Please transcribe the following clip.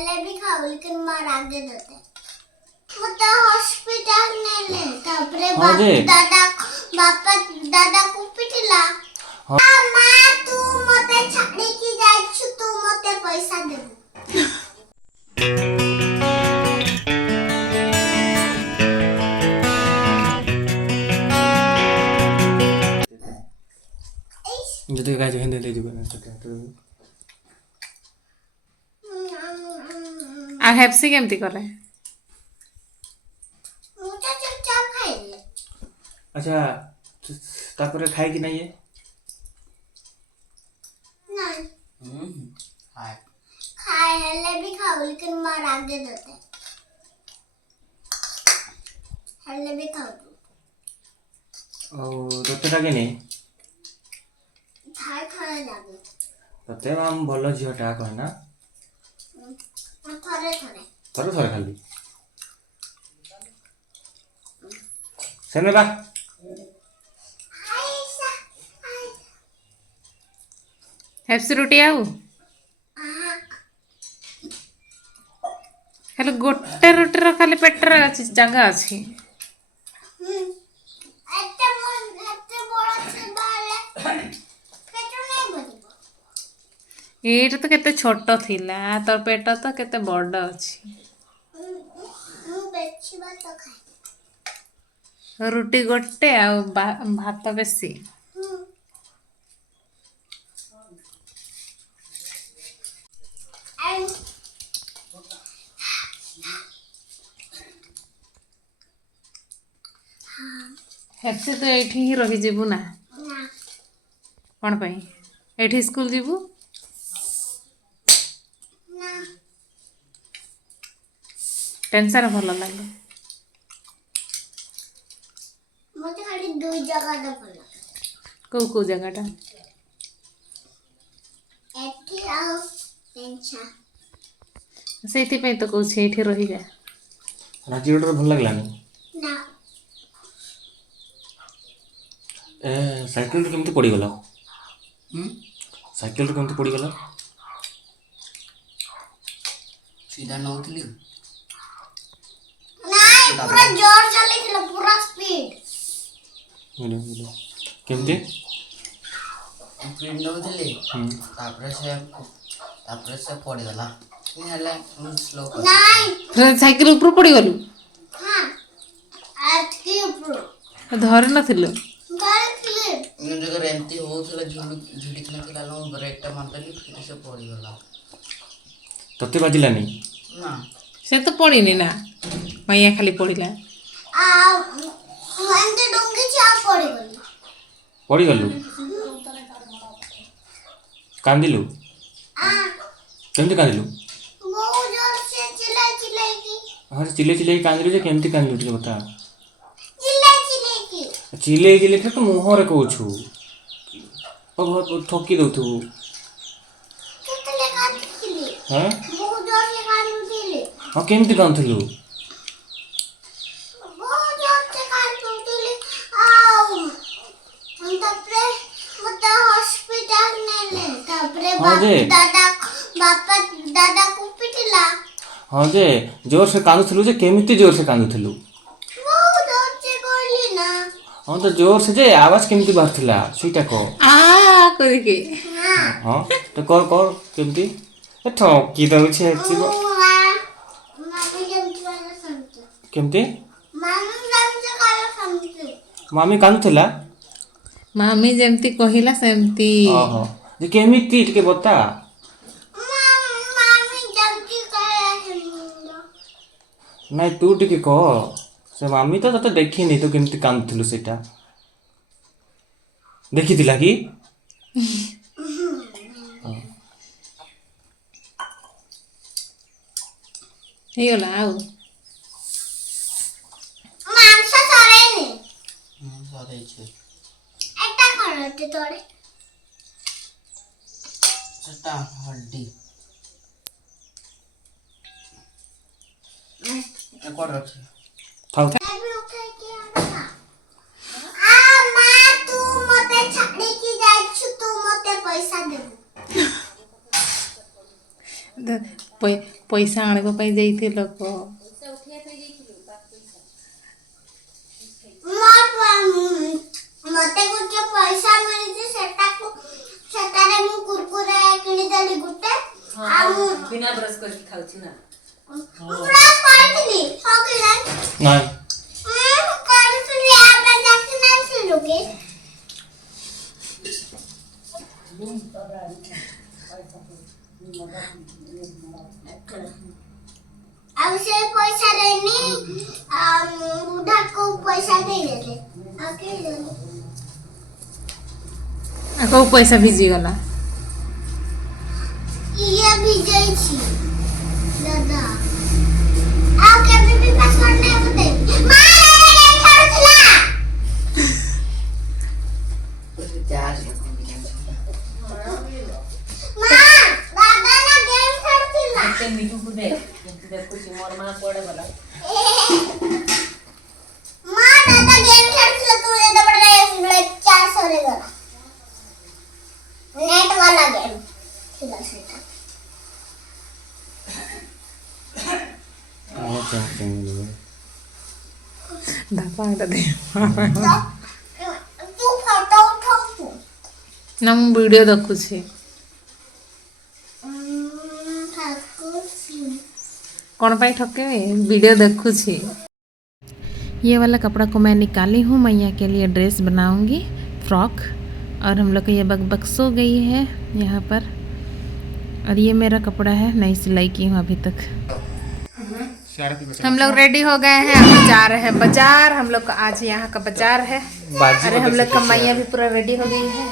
हेले भी खाओ लेकिन मार आगे देते मत हॉस्पिटल नेले तापरे बापा दादा को पिटला मां तू मते छाड़ी की जाइछु तू मते पैसा देबू जते गाय हेंदे दे दिबे ना तो आ हेप्सी केमती करे मुझे चुपचाप खाइले अच्छा तापर खाए कि नहीं है नहीं हाय खाए हेले भी खाओ लेकिन मार आगे देते हेले भी खाओ और तोते लागे नहीं खाए खाए लागे तोते हम भलो झियोटा कह ना थोड़े थोड़े थोड़े थोड़े खाली सेने बा हेप्सी रोटी आउ खाली गोटे रोटीर खाली पेटर अच्छी जगह अच्छी एटा तो केते छोट थिला तोर पेट तो केते बड़ अच्छी रुटी गोटे आ भात बेसी हेप्सी तो एठी ही रही जीवु ना कौन पाई एठी स्कूल जीवु टेंशन भल लगे मुझे खाली दो जगह दे पड़ा कौ जगहटा एठी आओ टेंशन से तो कौन एठी रही जा राजी रोटर भल लागलानी ना ए साइकिल रे केमती पड़ी गला साइकिल रे केमती पड़ी गला सीधा नौतली नहीं पूरा जोर चले थे पूरा स्पीड मिलो केमती स्पीड नौतली तापरे से पड़ी गला कि हला स्लो कर नहीं फिर साइकिल ऊपर पड़ी गलु हां आज के ऊपर धरे नथिलो गाड़ी क्लियर इन जगह एमती होउथला झुडी खना के लालो ब्रेक टा मारतली फिर से पड़ी गला तोते बाजिलानी ना से तो पड़ी नहीं ना मैया खाली पड़ीला आ हमते डोंगी चाप पड़ी गली कांदिलु आ केमती कांदिलु बहुत जोर से चिल्लाई की हाँ चिल्ले कांदिलु जे केमती कांदिलु ଟିକେ बता चिल्लाई की चिल्ले तो मुहरे कहूछु ठकी दउथु कितने कांदी चिल्ले हैं बहुत जोर से कांदी चिल्ले हां केमती कांदथलु बहुत जोर से कांदी चिल्ले आओ हम तपरे मत हॉस्पिटल नेले तपरे हाँ जे। बापा दादा को पिटला हाँ जे जोर से कांदथलु जे केमती जोर से कांदथलु बहुत जोर से कहली ना हाँ तो जोर से जे आवाज केमती बाहरथिला सेटा को आ करके हां हाँ तो कर केमती ए ठकी दउछे छिबो मामी जमती वाला समझे केमती मामी जमती वाला समझे मामी कांदथला मामी जेमती कहिला सेमती ओहो जे केमिति ଟିକେ बता मामी जमती वाला समझे ନାଇଁ ତୁ ଟିକେ କହ ସେ ମାମି ତ ତତେ ଦେଖିନି ତୁ କେମିତି କାନ୍ଦୁଥିଲୁ ସେଇଟା ଦେଖିଥିଲା କି ହେଇଗଲା ଆଉ मांस सरेनी सारे छे एटा करते तोड़े सेटा हड्डी एक और रखी थाउ अभी उठा के आना आ मां तू मते छाड़ी की जाइछु तू मते पैसा देबू पैसा आने ପାଇଁ ଯାଇଥିଲ କ ମତେ ଗୋଟେ ପଇସା ମିଳିଛି ସେଟାରେ ମୁଁ କୁରକୁରେ କିଣିଦେଲି ଗୋଟେ ଆଉ बिना ब्रश करके खाଉଛି ନା ବ୍ରଶ କରିଥିଲି ହଁ କି ନାଇଁ ନାଇଁ କରିଥିଲି ଆମେ ଦେଖି ନାଇଥିଲୁ କି ଆଉ ସେ ପଇସାରେ ବୁଢାକୁ ପଇସା ଦେଇଦେଲେ ଆଉ କି କୋଉ ପଇସା ଭିଜିଗଲା ଇଏ ଭିଜେଇଛି ଦାଦା ଆଉ କେବେ ବି ପାସୱାର୍ଡ ନାହିଁ ମତେ ମା ଛାଡୁଥିଲା ଚାର୍ଜ ମା ଦାଦା ନା ଗେମ୍ ଖେଳୁଥିଲା ଏତେ ମିଠୁକୁ ଦେଖ କେମିତି ଦେଖୁଛି ମୋର ମା କୁଆଡେ ଗଲା ମା ଦାଦା ଗେମ୍ ଖେଳୁଥିଲା ତୁ ଯେତେବେଳେ 400 ରେ ଗଲା नेट वाला गेम ଥିଲା ସେଟା ଦାପାଟା ଦେ ତୁ ଫଟୋ ଉଠାଉଛୁ ନା ମୁଁ ଭିଡ଼ିଓ ଦେଖୁଛି कौन पाई ठकेबे वीडियो देखुछी ये वाला कपड़ा को मैं निकाली हूँ मैया के लिए ड्रेस बनाऊंगी फ्रॉक और हम लोग का ये बक सो गई है यहाँ पर और ये मेरा कपड़ा है नई सिलाई की हूँ अभी तक हम लोग रेडी हो गए हैं अब जा रहे हैं बाजार हम लोग का आज यहाँ का बाजार है अरे हम लोग का मैया भी पूरा रेडी हो गई है